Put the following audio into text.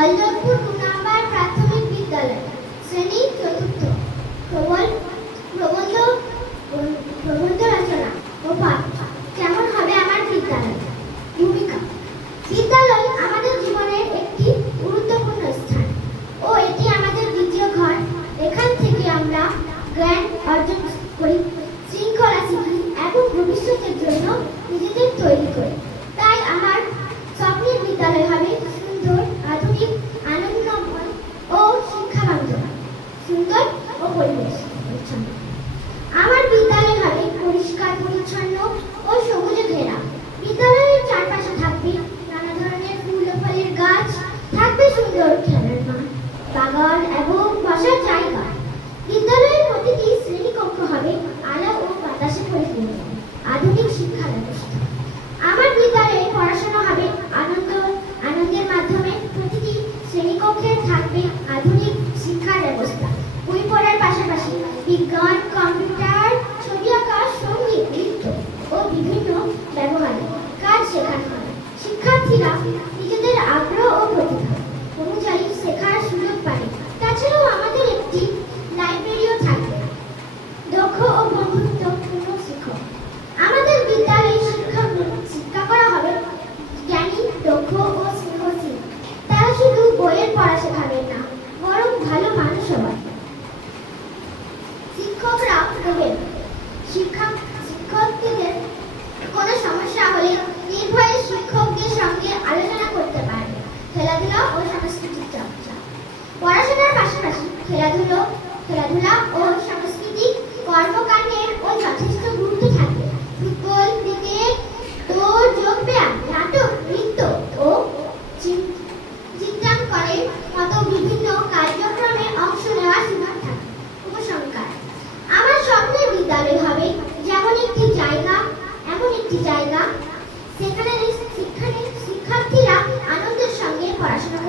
হলদরপুর ২ নম্বর প্রাথমিক বিদ্যালয়, শ্রেণী চতুর্থ। প্রবন্ধ প্রবন্ধ রচনা ও পাঠ। কেমন হবে আমার বিদ্যালয়? ভূমিকা। বিদ্যালয় আমাদের জীবনের একটি গুরুত্বপূর্ণ স্থান ও এটি আমাদের দ্বিতীয় ঘর। এখান থেকে আমরা জ্ঞান অর্জন করি, শৃঙ্খলা শিখি এবং ভবিষ্যতের জন্য নিজেদের তৈরি করি। তাই আমার স্বপ্নের বিদ্যালয় হবে সুন্দর, আধুনিক, আনন্দময় ও শিক্ষাবান্ধব, সুন্দর ও পরিবেশ পরিচ্ছন্ন। আমার বিদ্যালয় হবে পরিষ্কার পরিচ্ছন্ন ও সবুজে ঘেরা। বিদ্যালয়ের চারপাশে থাকবে নানা ধরনের ফুল ও ফলের গাছ, থাকবে সুন্দর খেলার মাঠ, বাগান এবং বসার জায়গা। বিদ্যালয়ের প্রতিটি শ্রেণীকক্ষ হবে আলো ও বাতাসে পরিপূর্ণ, আধুনিক শিক্ষা ব্যবস্থা। আমার বিদ্যালয়ে পড়াশোনা হবে আনন্দের মাধ্যমে। প্রতিটি শ্রেণীকক্ষে থাকবে আধুনিক শিক্ষার ব্যবস্থা। বই পড়ার পাশাপাশি বিজ্ঞান, কম্পিউটার, ছবি আঁকা, সঙ্গীত, নৃত্য ও বিভিন্ন ব্যবহারিক কাজ শেখানো হবে। শিক্ষার্থীরা নিজেদের আগ্রহ ও প্রতিভা অনুযায়ী শেখার সুযোগ পাবে। তাছাড়াও আমাদের একটি লাইব্রেরিও থাকবে, দক্ষ ও বন্ধুত্বপূর্ণ শিক্ষক। আমাদের বিদ্যালয়ে শিক্ষা করা হবে জ্ঞানী, দক্ষ ও স্নেহশীল। তারা শুধু বইয়ের পড়া শেখাবেন না, বরং ভালো মানুষ হবেন। শিক্ষকরা দেবেন শিক্ষকদের কোনো সমস্যা হলে নির্ভয়ে শিক্ষকদের সঙ্গে আলোচনা করতে পারবে। খেলাধুলা ও সাংস্কৃতিক চর্চা। পড়াশোনার পাশাপাশি খেলাধুলা ও সাংস্কৃতিক কর্মকাণ্ডের ও যথেষ্ট গুরুত্ব থাকবে। ফুটবল, ক্রিকেট, দৌড়, যোগব্যায়াম, নাটক, নৃত্য ও চিত্রাঙ্কনের মতো বিভিন্ন কার্যক্রমে অংশ নেওয়ার সুযোগ থাকবে। উপসংহার। আমার স্বপ্নের বিদ্যালয় হবে এমন একটি জায়গা সেখানে শিক্ষার্থীরা আনন্দের সঙ্গে পড়াশোনা